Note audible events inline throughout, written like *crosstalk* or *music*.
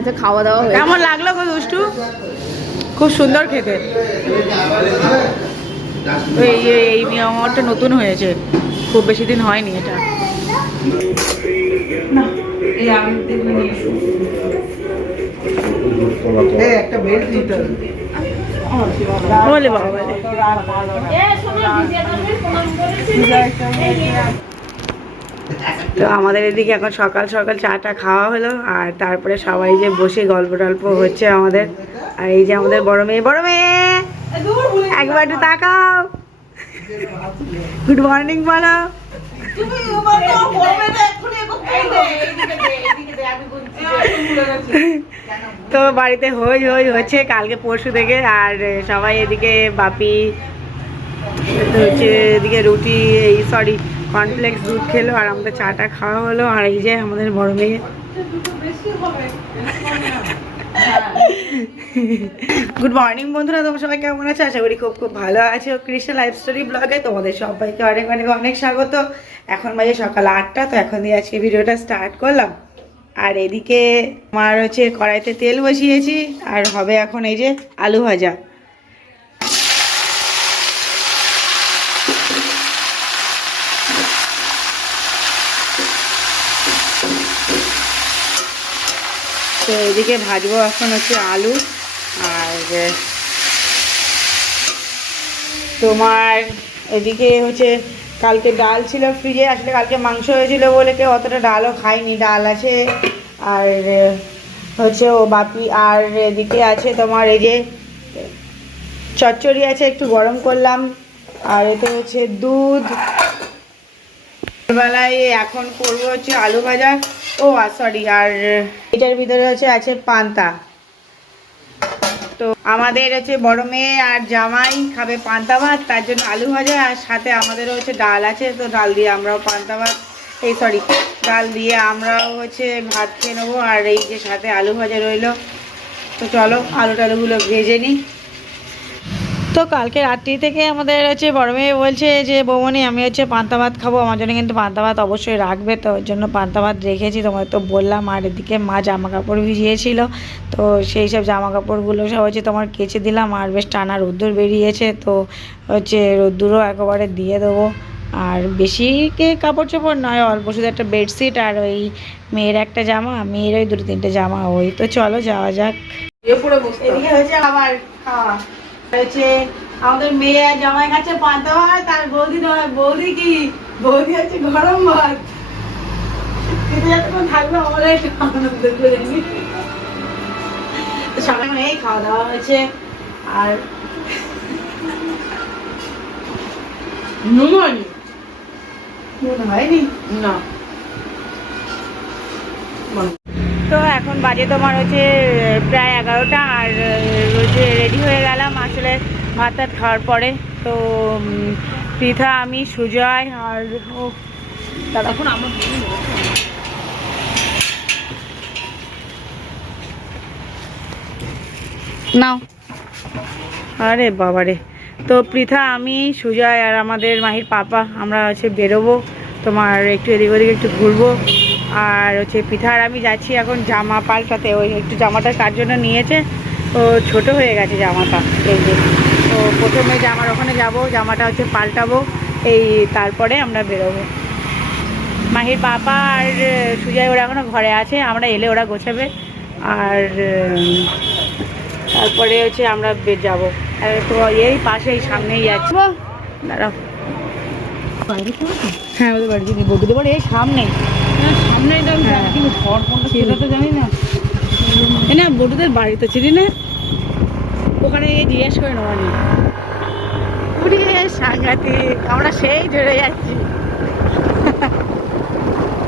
আচ্ছা খাওয়া দাওয়া হয়ে কেমন লাগল গো দুষ্টু? খুব সুন্দর খেতে। এই এই- মিয়ামারটা নতুন হয়েছে। খুব বেশি দিন হয়নি এটা। একটা বেল্ট দিতে হবে। বলে বাবা বলে। তো আমাদের এদিকে এখন সকাল সকাল চাটা খাওয়া হলো আর তারপরে সবাই যে বসে গল্প টল্প হচ্ছে আমাদের। আর এই যে আমাদের বড় মেয়ে বড় মেয়ে! একবার একটু তাকাও। গুড মর্নিং বলো। তো বাড়িতে হই হই হচ্ছে কালকে পরশু থেকে আর সবাই এদিকে বাপি হচ্ছে এদিকে রুটি এই সরি কর্নফ্লেক্স দুধ খেলো আর আমাদের চাটা খাওয়া হলো। আর এই যে আমাদের বড় মেয়ে। গুড মর্নিং বন্ধুরা, তোমরা সবাই কেমন আছো? আশা করি খুব খুব ভালো আছো। কৃষ্ণ লাইফ স্টোরি ব্লগে তোমাদের সবাইকে অনেক অনেক অনেক স্বাগত। এখন বাজে সকাল আটটা, তো এখন দিয়ে আজকে ভিডিওটা স্টার্ট করলাম। আর এদিকে আমার হচ্ছে কড়াইতে তেল বসিয়েছি, আর হবে এখন এই যে আলু ভাজা। তো এদিকে ভাজবো এখন হচ্ছে আলু আর, তোমার এদিকে হচ্ছে কালকে ডাল ছিল ফ্রিজে, আসলে কালকে মাংস হয়েছিল বলে কেউ অতটা ডালও খায়নি, ডাল আছে আর, হচ্ছে ও বাপি আর এদিকে আছে তোমার এই যে চচ্চড়ি আছে একটু গরম করলাম, আর এতে হচ্ছে দুধ বেলায় এখন করব হচ্ছে আলু ভাজা ও সরি আর এটার ভিতরে হচ্ছে আছে পান্তা। তো আমাদের হচ্ছে বড় মেয়ে আর জামাই খাবে পান্তা ভাত, তার জন্য আলু ভাজা, আর সাথে আমাদেরও হচ্ছে ডাল আছে, তো ডাল দিয়ে আমরাও পান্তা ভাত, এই সরি ডাল দিয়ে আমরাও হচ্ছে ভাত খেয়ে নেব, আর এই যে সাথে আলু ভাজা রইল। তো চলো আলু টালুগুলো ভেজে নিই। তো কালকে রাত্রি থেকে আমাদের হচ্ছে বড় মেয়ে বলছে যে বৌমনি আমি হচ্ছে পান্তা ভাত খাব। আমার জন্য কিন্তু পান্তা ভাত অবশ্যই রাখবে। তো ওর জন্য পান্তা ভাত রেখেছি। তোমার তো বললাম আর এদিকে মা জামা কাপড় ভিজিয়েছিল। তো সেই সব জামা কাপড়গুলো সব হচ্ছে তোমার কেচে দিলাম আর বেশ টানা রোদ্দুর বেরিয়েছে। তো হচ্ছে রোদ্দুরও একেবারে দিয়ে দেবো। আর বেশি কে কাপড় চোপড় নয় অল্প শুধু একটা বেডশিট আর ওই মেয়ের একটা জামা মেয়ের ওই দুটো তিনটে জামা। ওই তো চলো যাওয়া যাক। এদিকে হয়েছে আবার খাওয়া। হচ্ছে আমাদের মেয়ে জামাই খাচ্ছে পান্তা ভাত আর বৌদি নয় বৌদি কি? বৌদি হচ্ছে গরম ভাত। কিন্তু যতক্ষণ থাকবে আমরা একটু আনন্দ করে সকালে এই খাওয়া দাওয়া হয়েছে। আর নুন হয়নি? হয়নি? না। তো এখন বাজে তোমার হচ্ছে প্রায় এগারোটা আর হচ্ছে রেডি হয়ে গেলাম আসলে ভাত টাত খাওয়ার পরে। তো পৃথা আমি সুজয় আর ও এখন আমার নাও। আরে বাবারে। তো পৃথা আমি সুজয় আর আমাদের মাহির পাপা আমরা হচ্ছে বেরোবো। তোমার একটু এদিক ওদিক একটু ঘুরবো। আর হচ্ছে পৃথা আর আমি যাচ্ছি এখন জামা পাল্টাতে ওই একটু জামাটা কার জন্য নিয়েছে? ও ছোট হয়ে গেছে জামাটা এই যে। তো প্রথমে জামার ওখানে যাব জামাটা হচ্ছে পাল্টাবো এই তারপরে আমরা বেরোবো। মাহির পাপা আর সুজয় ওরা এখনও ঘরে আছে আমরা এলে ওরা গোছাবে। আর তারপরে হচ্ছে আমরা বের যাব। তো এই পাশেই সামনেই যাচ্ছি দাঁড়াও। হ্যাঁ ওদের বাড়ি দিদি বৌদিদের বাড়ি এই সামনেই হ্যাঁ। কিন্তু ঘর কোনটা সেটা তো জানি না। এই না বৌদিদের বাড়ি তো চিনি না। ওখানে গিয়ে জিজ্ঞেস করে নেব নি উড়িয়ে সাংঘাতিক আমরা সেই ধরে যাচ্ছি।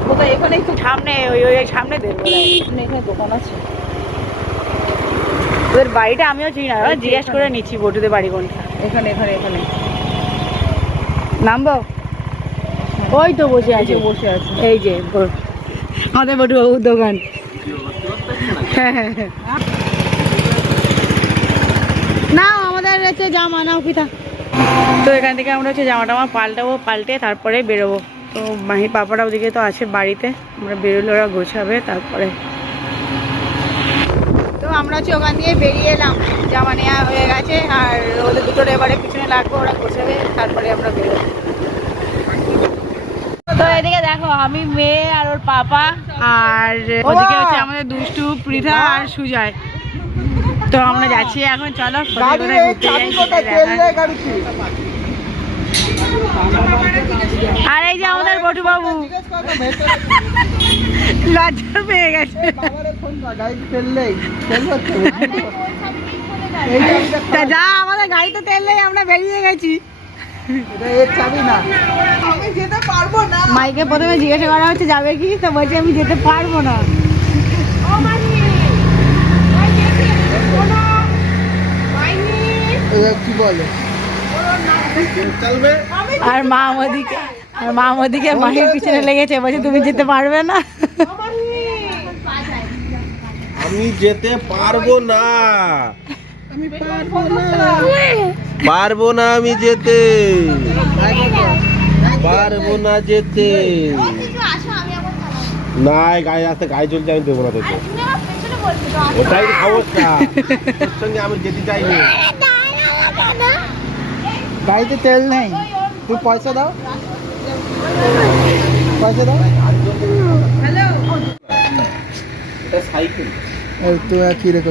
কোথায় এখানে একটু সামনে ওই ওই সামনে এখানে দোকান আছে। ওদের বাড়িটা আমিও চিনি না জিজ্ঞেস করে নিচ্ছি বটুদের বাড়ি কোনটা। এখানে এখানে এখানে। নামবো? ওই তো বসে এই আছে। যে বসে আছে। এই যে আমাদের বটু বাবুর দোকান। হ্যাঁ হ্যাঁ হ্যাঁ। নাও আমাদের হচ্ছে জামা নাও পিতা তো এখান থেকে আমরা হচ্ছে জামা টামা পাল্টাবো পাল্টে তারপরে বেরোবো। তো মাহি পাপারা ওদিকে তো আছে বাড়িতে আমরা বেরোলে ওরা গোছাবে তারপরে। তো আমরা হচ্ছে ওখান দিয়ে বেরিয়ে এলাম জামা নেওয়া হয়ে গেছে আর ওদের দুটোর এবারে পিছনে লাগবে ওরা গোছাবে তারপরে আমরা বেরোবো। এদিকে দেখো আমি মেয়ে আর ওর পাপা আর ওদিকে হচ্ছে আমাদের দুষ্টু পৃথা আর সুজয়। তো আমরা যাচ্ছি এখন চলো। আর এই যে আমাদের বটু বাবু লজ্জা পেয়ে গেছে। যা আমাদের গাড়িতে তেল নেই আমরা বেরিয়ে গেছি। মাইকে প্রথমে জিজ্ঞাসা করা হচ্ছে যাবে কি? তো বলছে আমি যেতে পারব না। কি বলে আর মা আর মা মায়ের পিছনে লেগেছে বলছে তুমি যেতে পারবে না? আমি যেতে পারব না। পারব না। আমি যেতে। পারব না যেতে। না গাড়ি আসতে গাড়ি চলছে আমি দেবো না তোকে। ওটাই অবস্থা তোর সঙ্গে আমি যেতে চাইনি গাড়িতে তেল নেই। তুই পয়সা দাও। পয়সা দাও। হ্যালো এটা সাইকেল। এই তুই আর কি রেখো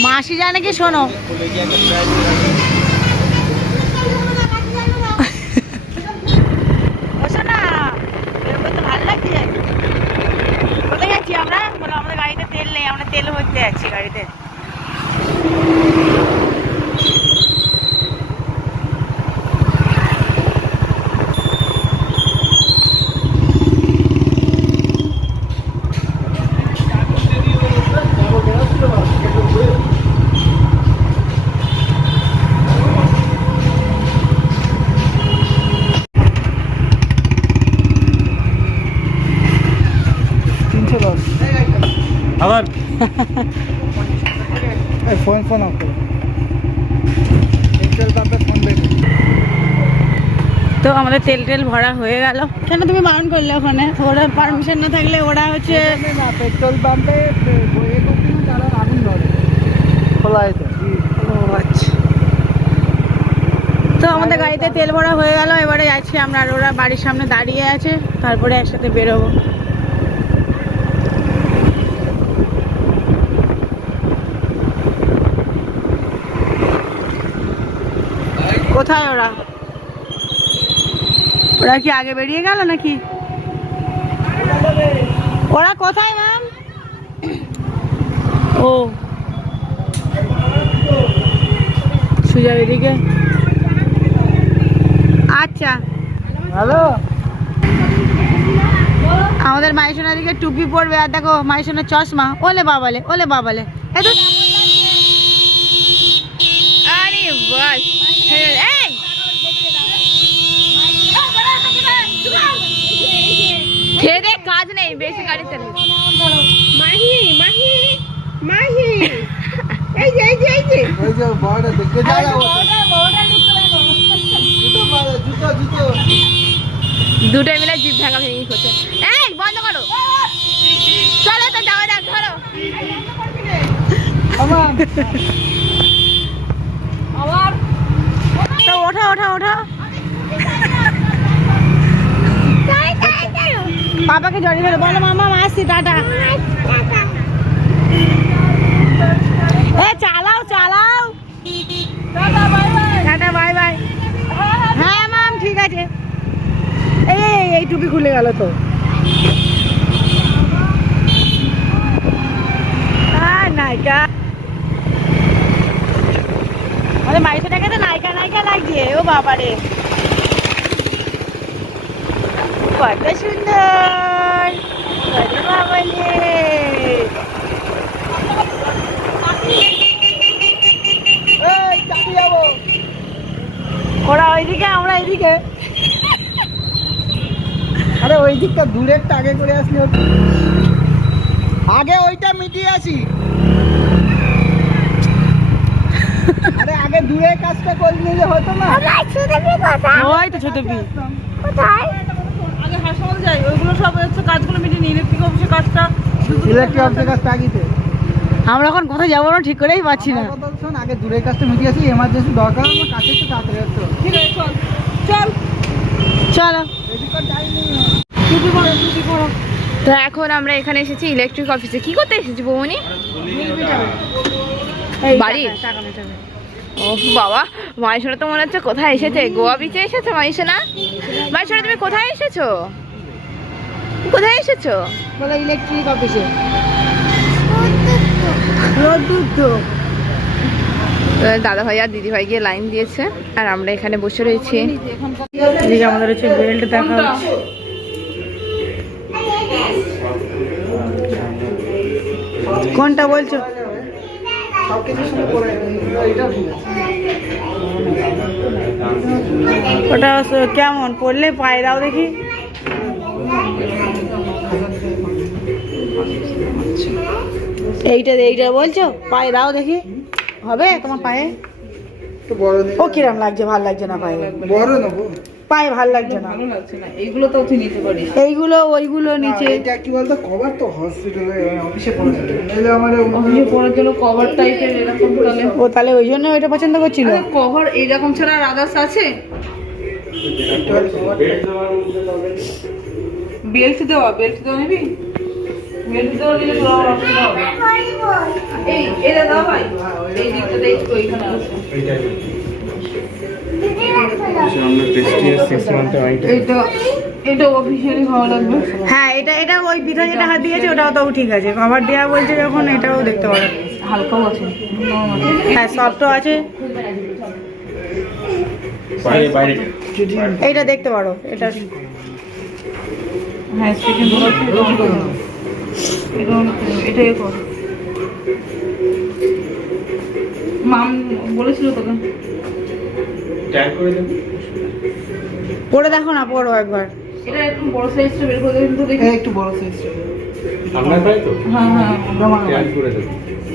মাসি জানে কি শোনো? আমরা? গাড়িতে তেল নেই আমরা তেল ভরতে যাচ্ছি গাড়িতে তিনশো দশ আবার এই ফোন ফোন অফ করো পেট্রোল পাম্পে ফোন বেরো তো আমাদের তেল টেল ভরা হয়ে গেল। কেন তুমি বারণ করলে ওখানে? ওরা পারমিশন না থাকলে ওরা হচ্ছে না পেট্রোল পাম্পে আগুন ধরে। খোলা ও আচ্ছা। তো আমাদের গাড়িতে তেল ভরা হয়ে গেল এবারে যাচ্ছি আমরা আর ওরা বাড়ির সামনে দাঁড়িয়ে আছে তারপরে একসাথে বেরোবো। কোথায় ওরা? ওরা কি আগে বেরিয়ে গেল নাকি? ওরা কোথায় ম্যাম ও। সুজা এদিকে। আচ্ছা। হ্যালো? আমাদের মাইসোনার দিকে টুপি পরবে আর দেখো মাইসোনার চশমা। ওলে বাবালে ওলে বাবালে। এই তো আরে বাস এই খেয়ে দে কাজ নেই বেশি গাড়ি চালিয়ে ওই যে বড়টা দেখতে যাও জুতো জুতো জুতো। দুটো মিলে জিপ ভাঙা ভেঙে করছে। এই বন্ধ করো। চলো তো যাওয়া যাক ধরো। আমার। তো ওঠা ওঠা ওঠা। পাপাকে জড়িয়ে ধরে বলো মামা আসছি টাটা। এ চালাও চালাও। Tata bye bye. হ্যাঁ মাম ঠিক আছে। এই এই, টুপি খুলে গেল তো। নায়িকা। আমাদের মাইসোটাকে তো নায়িকা নায়িকা লাগছে ও বাবারে। কত সুন্দর। কত বাবালে ওরা ওইদিকে আমরা এইদিকে। আরে ওই দিকটা দূরেরটা আগে করে আসলে আগে ওইটা মিটিয়ে আসি। আরে আগে দূরে কাজটা করে নিলে হতো না। ওই তো ছোট কোথায়? হাসপাতাল ওইগুলো সব হচ্ছে কাজগুলো মিটিয়ে নিই ইলেকট্রিক অফিসের কাজটা ইলেকট্রিক অফিসের কাজটা আগিতে আমরা এখন কোথায় যাব না ঠিক করেই পাচ্ছি না। শোন আগে দূরের কাজটা মিটিয়ে আসি এমার্জেন্সি দরকার আমার কাছে একটু তাড়াতাড়ি আসতে। ঠিক আছে চল। চল। চলো। টুপি পরো টুপি পরো। তো এখন আমরা এখানে এসেছি ইলেকট্রিক অফিসে কি করতে এসেছি বৌমনি? টাকা ও বাবা মাইশোনা তো মনে হচ্ছে কোথায় এসেছে। গোয়া বিচে এসেছ মাইশোনা মাইশোনা তুমি কোথায় এসেছ? কোথায় এসেছ? বলে ইলেকট্রিক অফিসে রোদ্দুর তো। দাদা ভাই আর দিদি ভাই গিয়ে লাইন দিয়েছে আর আমরা এখানে বসে রয়েছি। এদিকে আমাদের হচ্ছে বেল্ট দেখা হচ্ছে কোনটা বলছো? ওটা কেমন? পড়লে পায়ে দাও দেখি। এইটা এইটা বলছো? পায়ে দাও দেখি। হবে তোমার পায়ে? ও কিরম লাগছে ভালো লাগছে না পায়ে? বড় নেব। পায়ে ভালো লাগছে না। ভালো লাগছে না। এইগুলো তো তুই নিতে পারিস। এইগুলো ওইগুলো নিচে। এটা কি বলতো? কভার তো হসপিটালে অফিসে পড়েছিল নাহলে আমার অফিসে পড়ার জন্য কভার টাইপের এরকম তাহলে। ও তাহলে ওই জন্য ওইটা পছন্দ করছিল? কভার এইরকম ছাড়া আর আদার্স আছে? বেল্ট দেওয়া বেল্ট দেওয়া নিবি? বেল্ট দেওয়া নিলে তোর আবার অসুবিধা হবে। এই এটা দাও ভাই। এই আছে হ্যাঁ এটা এটা ওই পিঠা যেটা হাত দিয়েছে ওটাও তো ঠিক আছে। কভার দেওয়া বলছে যখন এটাও দেখতে পারো। হালকাও আছে। হ্যাঁ সফটও আছে। এইটা দেখতে পারো এটা হ্যাঁ সেকেন্ড বলা আছে এটা on করো। মাম বলেছিল তোকে। পরে দেখো না পড়ো একবার। এটা একটু বড় সাইজটা বের করে দেবেন তো দেখি। একটু বড় সাইজ আপনার পাই তো? হ্যাঁ হ্যাঁ। ট্যাগ করে দেন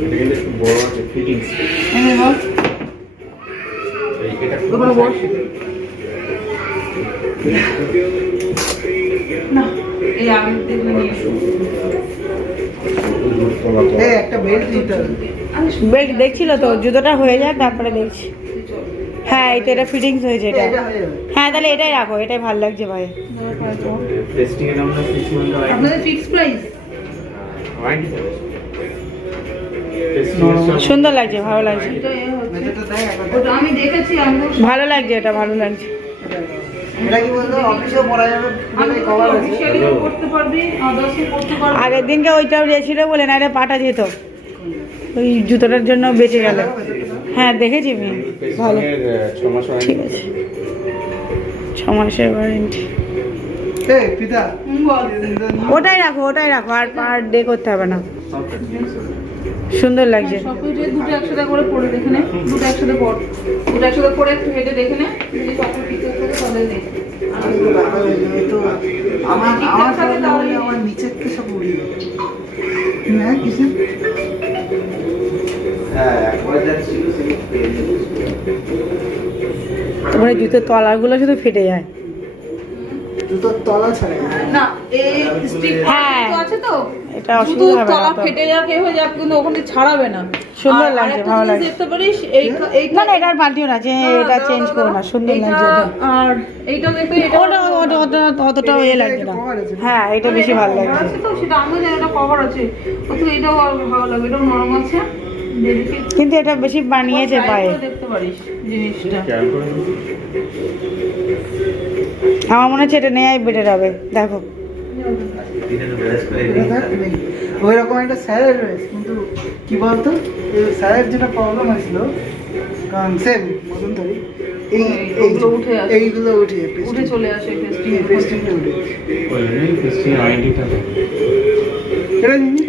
এটা কিন্তু একটু বড় আছে ফিটিংস এনে বল। এটা ওখানে বস না। এই আমি নিয়ে এসো এই একটা বেল্ট দিতে বেল্ট দেখছিল তো জুতোটা হয়ে যাক তারপরে দেখছি। হ্যাঁ এই তো এটা ফিটিংস হয়েছে এটা। এটা হয়ে তাহলে এটাই রাখো এটাই ভালো লাগছে ভাই আপনাদের ফিক্স প্রাইস সুন্দর লাগছে ভালো লাগছে। এটা এটা ভালো লাগছে এটা ভালো লাগছে। এটা কি বলতো? অফিসেও পড়া যাবে কভার করতে পারবি করতে পারবি। আগের দিনকে ওইটাও দিয়েছিল বলে না এটা পাটা যেত। ওই জুতোটার জন্য বেঁচে গেল। হ্যাঁ দেখেছি আমি। ভালো। টেস্টিং এর 6 মাস ঠিক আছে। ছ মাসের ওয়ারেন্টি ওটাই রাখো ওটাই রাখো। আর পার ডে করতে হবে না। সুন্দর লাগছে। সব কিছু দুটো একসাথে করে পড়ে দেখে নে দুটো একসাথে পড়। দুটো একসাথে পড়ে একটু হেঁটে দেখে নে যদি কখন ঠিক থাকে তাহলে দেখ আমার আমার থাকে তাহলে- আমার নিচের থেকে সব উড়িয়ে হ্যাঁ কিছু জুতোর তলাগুলো শুধু ফেটে যায়। জুতোর তলা ছাড়ে না এই স্টিক হ্যাঁ। আছে তো এটা অসুবিধা হবে তলা ফেটে যাক এ হয়ে যাক কিন্তু ওখানে ছাড়াবে না। সুন্দর আর লাগছে, আরেকটা ভালো লাগছে। দেখতে পারিস এই এই না না এটার পাল্টিও না যে এটা চেঞ্জ করো না সুন্দর লাগছে আর এইটা এটা ওটা ওটা ইয়ে না। হ্যাঁ এটা বেশি ভালো লাগছে। আছে তো সেটা আমিও জানি এটা কভার আছে। অথচ এটাও ভালো নরম আছে। কিন্তু এটা বেশি বানিয়েছে পায়ে। দেখতে পারিস জিনিসটা। আমার মনে হচ্ছে এটা নেওয়াই বেটার হবে। দেখো। ওই রকম একটা স্যারের রয়েছে কিন্তু কি বলতো? স্যারের যেটা প্রবলেম হয়েছিল কারণ সেম মতন এই এইগুলো উঠে। এইগুলো উঠে উঠে চলে আসে পেস্টিংটা উঠে।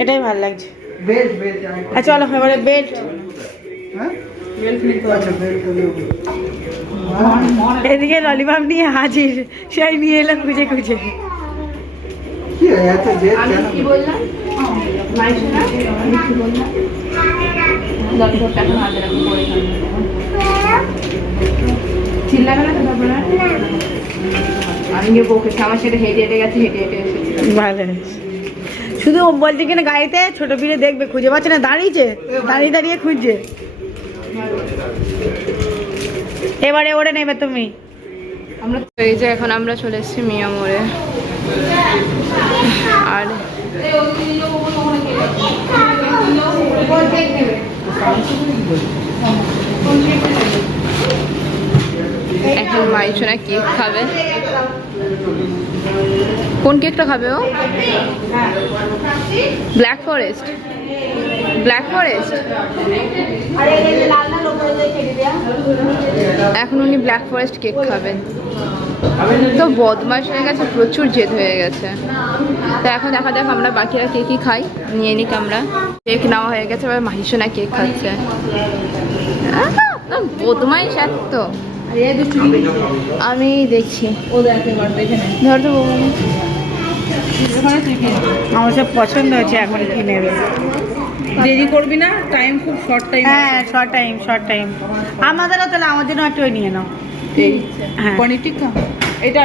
এটাই ভালো লাগছে। বেল্ট বেল্ট আর চলো এবারে বেল্ট হ্যাঁ? আচ্ছা বেল্ট এদিকে ললিপপ নিয়ে হাজির সেই নিয়ে এলো খুঁজে খুঁজে। শুধু ও বলছে কিনা গাড়িতে ছোট পিড়ে দেখবে খুঁজে পাচ্ছে না দাঁড়িয়েছে দাঁড়িয়ে দাঁড়িয়ে খুঁজছে। এবারে ওরে নেবে তুমি। আমরা এই যে এখন আমরা চলে এসেছি মিয়া মোড়ে। আর এখন মাইশোনা কেক খাবে। কোন কেকটা খাবে ও? ব্ল্যাক ফরেস্ট ব্ল্যাক ফরেস্ট এখন উনি ব্ল্যাক ফরেস্ট কেক খাবেন। তো বদমাস হয়ে গেছে প্রচুর জেদ হয়ে গেছে। তো এখন দেখা যাক আমরা বাকিরা কে কি খাই নিয়ে নিক আমরা। কেক নেওয়া হয়ে গেছে এবার মাহিসোনা কেক খাচ্ছে। না, বদমাইশ এত। আমি দেখছি। নে। ধর তো কিনে আমার সব পছন্দ হচ্ছে এখন কি নেবে? দেরি করবি না টাইম খুব শর্ট টাইম হ্যাঁ শর্ট টাইম শর্ট টাইম আমাদেরও তাহলে আমার জন্য একটু ওই নিয়ে নাও। হ্যাঁ। পনির টিক্কা? এটা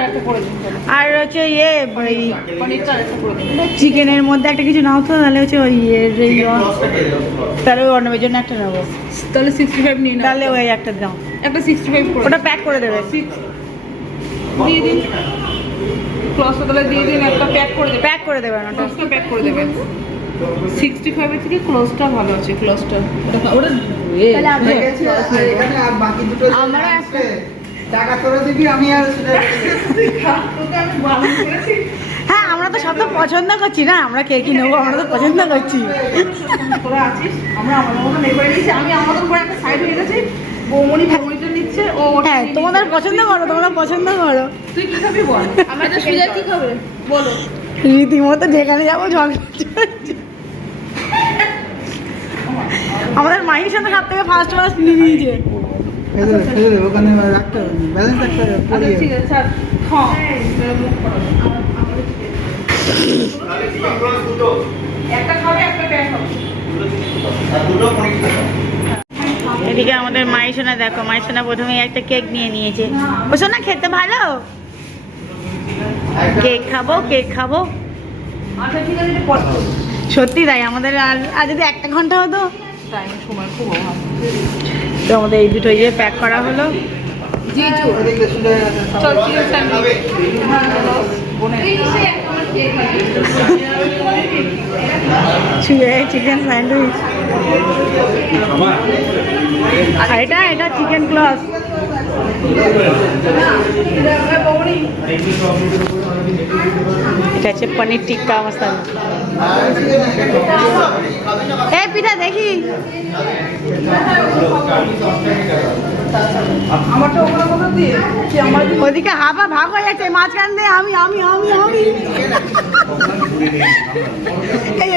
আর দিন হচ্ছে ইয়ে ওই পনিরটা একটা চিকেনের মধ্যে একটা কিছু নাও তো তাহলে হচ্ছে ওই ইয়ের এই তাহলে ওই অন্যের জন্য একটা নেব। তাহলে সিক্সটি ফাইভ নিয়ে তাহলে ওই একটা দাও। একটা সিক্সটি ফাইভ ওটা প্যাক করে দেবে। দিয়ে দিন। ক্লসটা তাহলে দিয়ে দিন একটা প্যাক করে দেবে। প্যাক করে দেবেন ওটা প্যাক করে দেবেন সিক্সটি ফাইভের থেকে ক্লোজটা ভালো আছে ক্লোজটা ওটা তাহলে হয়ে। আমারও টাকা তোরা দিবি আমি আর *laughs* হ্যাঁ আমরা তো সব তো পছন্দ করছি না আমরা কে কি নেব আমরা তো পছন্দ করছি। তোরা আছিস আমরা আমাদের মতন এবারে নিচ্ছি আমি আমার মতন করে একটা সাইড হয়ে গেছি বৌমনি বৌমনিটা নিচ্ছে ও হ্যাঁ তোমাদের। পছন্দ করো তোমরা পছন্দ করো। তুই কি খাবি বল? আমরা তো সুজা কি খাবে? বলো। রীতিমতো যেখানে যাব ঝগড়া। আমাদের মাহির সাথে সব থেকে ফার্স্ট ফার্স্ট নিয়ে নিয়েছে। ওখানে রাখতে ব্যালেন্স রাখতে আচ্ছা। ঠিক আছে স্যার এদিকে আমাদের মায়ের সোনা দেখো মায়ের সোনা প্রথমে একটা কেক নিয়ে নিয়েছে। ও সোনা খেতে ভালো? কেক খাব কেক খাব। আচ্ছা সত্যি তাই আমাদের আর আর যদি একটা ঘণ্টা হতো? টাইম সময় খুব অভাব তো আমাদের এই দুটো ইয়ে প্যাক করা হলো। জিজু চল চিকেন স্যান্ডউইচ বোনের চিকেন স্যান্ডউইচ আর এটা এটা চিকেন ক্লস এটা হচ্ছে পনির টিক্কা মশলা। দেখি। ওদিকে হাফা ভাগ হয়ে যাচ্ছে মাঝখান দিয়ে আমি আমি আমি আমি। এই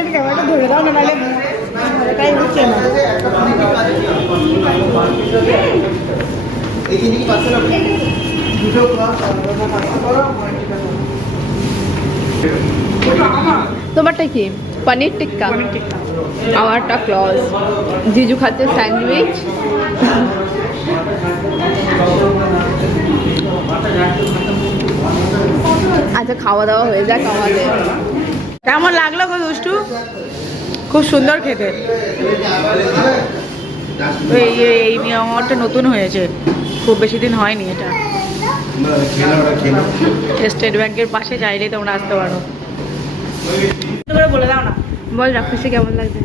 ধরে দাও না নাহলে হচ্ছে না। দুটো ক্লাস। তোমারটা কি? পনির টিক্কা। আমারটা ক্লজ জিজু খাচ্ছে স্যান্ডউইচ আচ্ছা খাওয়া দাওয়া হয়ে যাক আমাদের। কেমন লাগল গো দুষ্টু? খুব সুন্দর খেতে। এই, এই- এই নিয়মটা নতুন হয়েছে। খুব বেশি দিন হয়নি এটা। স্টেট ব্যাংকের পাশে চাইলেই তোমরা আসতে পারো। বলে দাও না। বল রাক্ষসী কেমন লাগছে?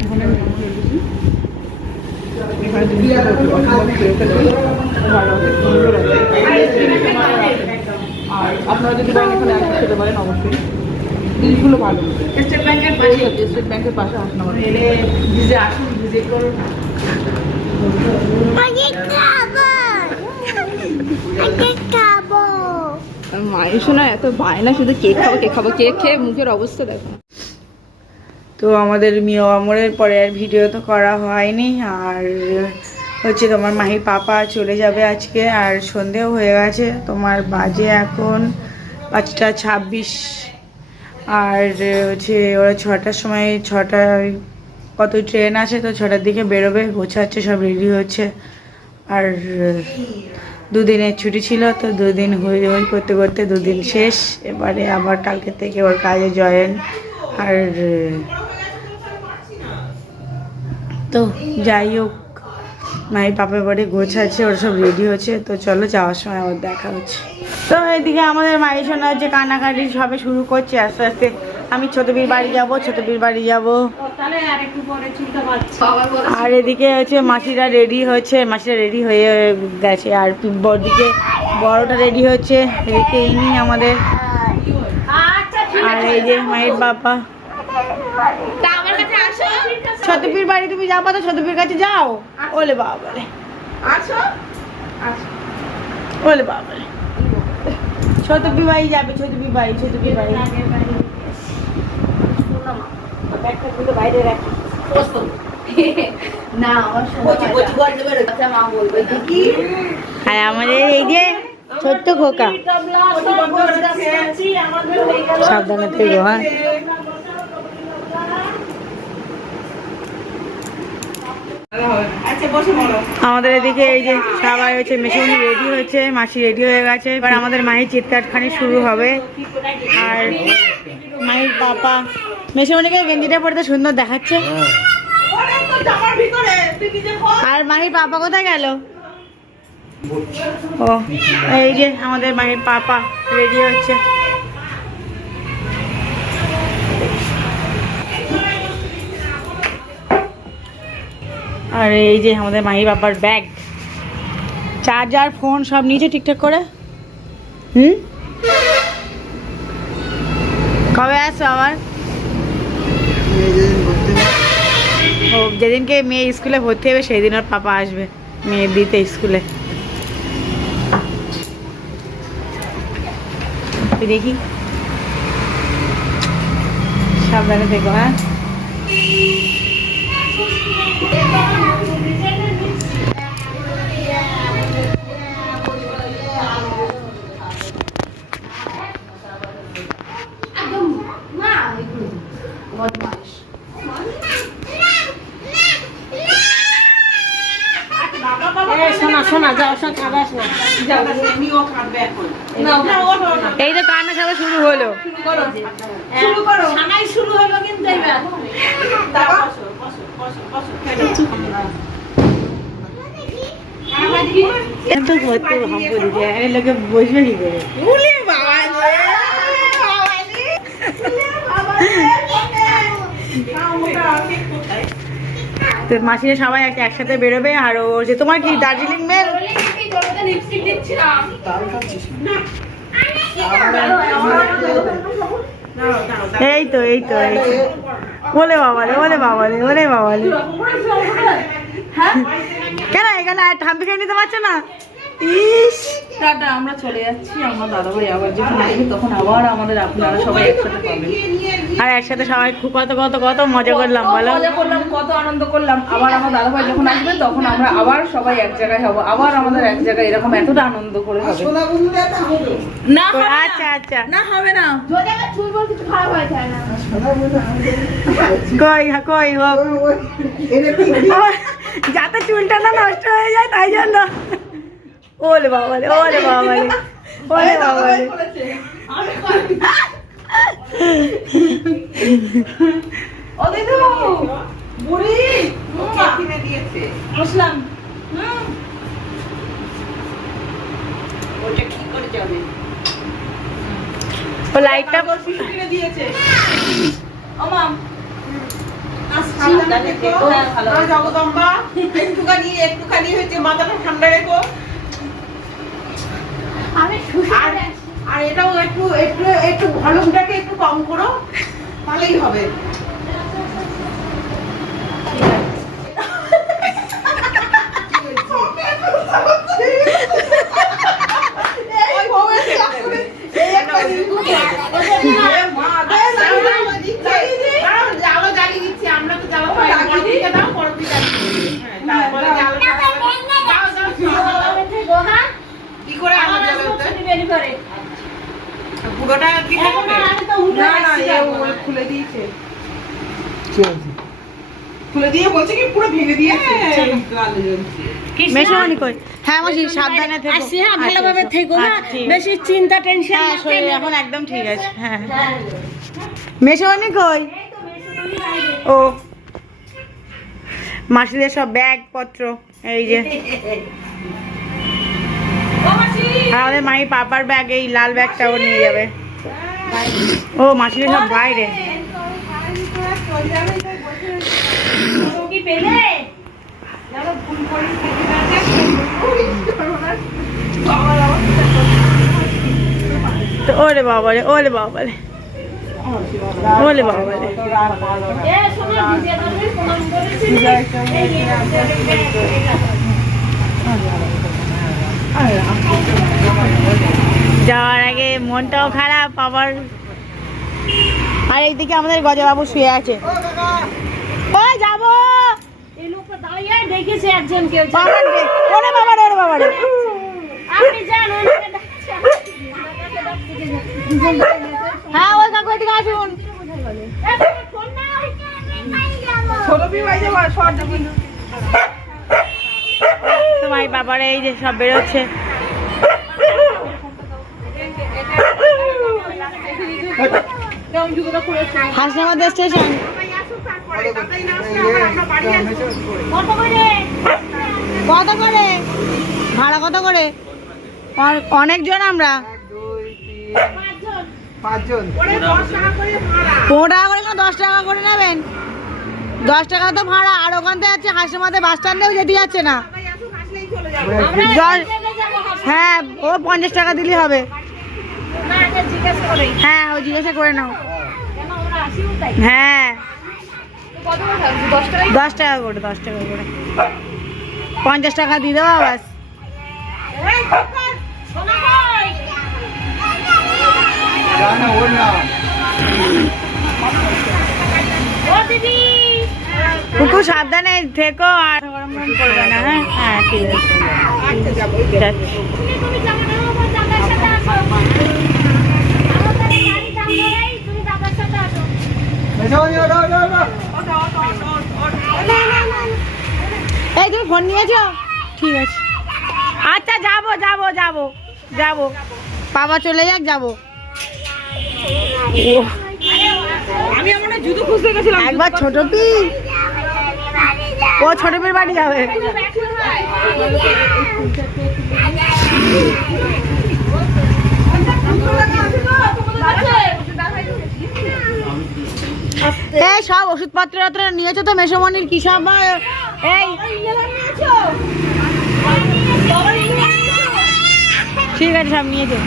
আর আপনারা যদি বলেন এখানে আসতে খেতে পারেন অবশ্যই। জিনিসগুলো ভালো। স্টেট ব্যাংকের পাশে। স্টেট ব্যাংকের পাশে আসুন আমাদের। ভিজে আসুন ভিজিট করুন। মায়ের শোনা এত বায়না শুধু কেক খাব কেক খাব। কেক খেয়ে মুখের অবস্থা দেখো। তো আমাদের মিও আমরের পরে আর ভিডিও তো করা হয়নি। আর হচ্ছে তোমার মাহির পাপা চলে যাবে আজকে, আর সন্ধেও হয়ে গেছে। তোমার বাজে এখন পাঁচটা ছাব্বিশ। আর হচ্ছে ওরা ছটার সময় ছটায় কত ট্রেন আছে তো ছটার দিকে বেরোবে, গোছাচ্ছে, সব রেডি হচ্ছে। আর দুদিনের ছুটি ছিল, তো দুদিন হই হই করতে করতে দুদিন শেষ। এবারে আবার কালকে থেকে ওর কাজে জয়েন আর তো যাই হোক, মায়ের পাপার বাড়ি গোছাচ্ছে ওরা সব রেডি হচ্ছে, তো চলো যাওয়ার সময় আবার দেখা হচ্ছে। তো এদিকে আমাদের মায়ের শোনা হচ্ছে, কান্নাকাটি সবে শুরু করছে আস্তে আস্তে। আমি ছোটবীর বাড়ি যাব ছোটবীর বাড়ি যাব। আর এদিকে হচ্ছে মাসিরা রেডি হচ্ছে, মাসিরা রেডি হয়ে গেছে। আর বড়দিকে বড়টা রেডি হচ্ছে, এদিকে ইনি আমাদের। আর এই যে মায়ের বাবা। ছতপীর বাড়ি তুমি যাব তো ছতপীর কাছে যাও। ওলে বাবারে। ওলে বাবারে। ছতপি বাড়ি যাবে ছতপি বাড়ি ছতপি বাড়ি। বাইরে রাখি। না আমার আচ্ছা মা বলবে আর আমাদের এই যে ছোট্ট খোকা। সাবধানে থেকো হ্যাঁ। আমাদের এদিকে এই যে সবাই হচ্ছে মেশিনি রেডি হচ্ছে মাসি রেডি হয়ে গেছে। এবার আমাদের মাহির চিৎকারখানি শুরু হবে। আর মাহির পাপা মেশিমণিকে গেঞ্জিটা পড়তে সুন্দর দেখাচ্ছে। আর মাহির পাপা কোথায় গেল? ও, এই যে আমাদের মাহির পাপা রেডি হচ্ছে। আর এই যে আমাদের মাহির বাবার ব্যাগ। চার্জার, ফোন সব নিয়েছে ঠিকঠাক করে? হুম? কবে আসছো আবার? ও, যেদিনকে মেয়ে স্কুলে ভর্তি হবে সেই দিন ওর পাপা আসবে, মেয়ে দিতে স্কুলে। দেখি। সাবধানে থেকো হ্যাঁ? এই তো কান্না সবাই শুরু হলো। লোকে বসবে কি করে? তো মাসিরা সবাই একসাথে বেরোবে আর ও যে তোমার কি দার্জিলিং মেল? এই তো এই তো, এই বলে বাবালে বলে বাবালে বলে বাবালে কেন এখানে আর ঠাম্পি খেয়ে নিতে পারছ না? ইস! টাটা আমরা চলে যাচ্ছি আমার দাদাভাই আবার যখন আসবে তখন আবার আমাদের আপনারা সবাই একসাথে পাবেন আর একসাথে সবাই খুব কত কত কত মজা করলাম বলো। মজা করলাম কত আনন্দ করলাম। আবার আমার দাদাভাই যখন আসবে তখন আমরা আবার সবাই এক জায়গায় হব আবার আমাদের এক জায়গায় এরকম এতটা আনন্দ করে হবে। হবে। না। আচ্ছা আচ্ছা। না হবে না। কই কই হোক যাতে চুলটা না নষ্ট হয়ে যায় তাই জন্য। ওলে বাবালে ওলে বাবালে ওলে বাবালে ও দিদু বুড়ি কিনে দিয়েছে বুঝলাম ওটা কি করে যাবে ও লাইটটা কিনে দিয়েছে ও মাম একটুখানি একটুখানি হচ্ছে মাথাটা ঠান্ডা রেখো আর আর এটাও একটু একটু একটু ভলিউমটাকে একটু কম করো তাহলেই হবে। জ্বালা জ্বালিয়ে দিচ্ছি আমরা তো জ্বালা পাই না। বড়দিকে দাও বড়দিকে দাও। হ্যাঁ, তারপরে জ্বালাটা ওটা কি হবে? না না এ ও খুলে দিয়েছে। কি আছে খুলে দিয়ে বলছে কি পুরো ভেঙে দিয়েছে? আলো জ্বলছে মেশোনি কই? হ্যাঁ মাসি সাবধানে থেকো। আসছি হ্যাঁ ভালোভাবে আচ্ছা, থেকো হ্যাঁ আচ্ছা। বেশি চিন্তা টেনশন হ্যাঁ শরীর এখন একদম ঠিক আছে। হ্যাঁ। মেশোনি কই? ও। মাসিদের সব ব্যাগ পত্র এই যে। আর আমাদের মাই পাপার ব্যাগ এই লাল ব্যাগটা ও নিয়ে যাবে। ও মাসিদের সব বাইরে। ওরে বাবারে ওরে বাবারে। ওরে বাবারে। যাওয়ার আগে মনটাও খারাপ আবার আর এইদিকে আমাদের গজাবাবু শুয়ে আছে। ওই যাব। হ্যাঁ ওই কাকু এদিকে আসুন। তোমার বাবারে এই যে সব বেরোচ্ছে। হাসনাবাদ স্টেশন। কত করে? ভাড়া কত করে? অনেকজন আমরা। পনেরো টাকা করে কেন দশ টাকা করে নেবেন? দশ টাকা তো ভাড়া আর ওখান থেকে আছে হাসনাবাদে বাস স্ট্যান্ডেও যেতে যাচ্ছে না। হ্যাঁ ও পঞ্চাশ টাকা দিলেই হবে না, আগে জিজ্ঞেস করে। হ্যাঁ ও জিজ্ঞাসা করে নাও। হ্যাঁ। দশ টাকা করে দশ টাকা করে। পঞ্চাশ টাকা দিয়ে দেওয়া বাস দিদি। কুকু সাবধানে থেকো আর গরম গরম করবে না হ্যাঁ? হ্যাঁ ঠিক আছে। এই তুমি ফোন নিয়েছো? ঠিক আছে। আচ্ছা যাব যাব যাব যাব। বাবা চলে যাক যাব। একবার ছোট পি ও ছোট পির বাড়ি যাবে। এই সব ওষুধপত্র নিয়েছো তো মেসমনির কি সব এই। ঠিক আছে, সব নিয়েছো।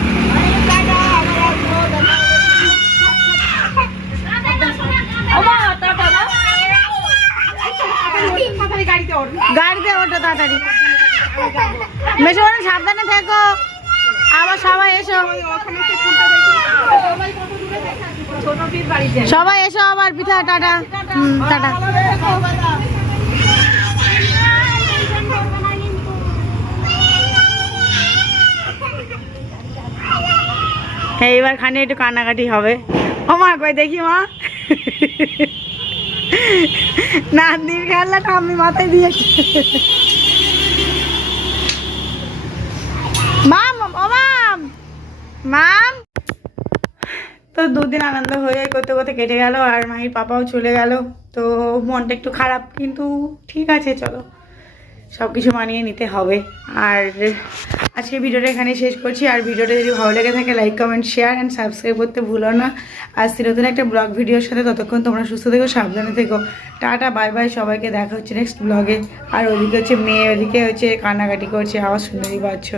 গাড়িতে ওঠো। তাড়াতাড়ি। মেসমনি সাবধানে থেকো। আবার সবাই এসো। সবাই এসো আবার পিঠা টাটা। টাটা। এইবার খানে একটু কান্নাকাটি হবে। ও মা কই দেখি মা? নান্দির খেলাটা আমি মাথায় দিয়েছি মাম, ও মাম! তো দুদিন আনন্দ হয়ে করতে করতে কেটে গেল আর মাহির পাপাও চলে গেল। তো মনটা একটু খারাপ, কিন্তু ঠিক আছে, চলো। সব কিছু মানিয়ে নিতে হবে। আর আজকে ভিডিওটা এখানে শেষ করছি। আর ভিডিওটা যদি ভালো লেগে থাকে like comment share and subscribe করতে ভুলো না। আর নতুন একটা ব্লগ ভিডিওর সাথে ততক্ষণ তোমরা সুস্থ থেকো, সাবধানে থেকো। টাটা বাই বাই সবাইকে দেখা হচ্ছে নেক্সট ব্লগে আর ওদিকে হচ্ছে মেয়ে, ওদিকে হচ্ছে কান্নাকাটি করছে, আওয়াজ সুন্দরী পাচ্ছ।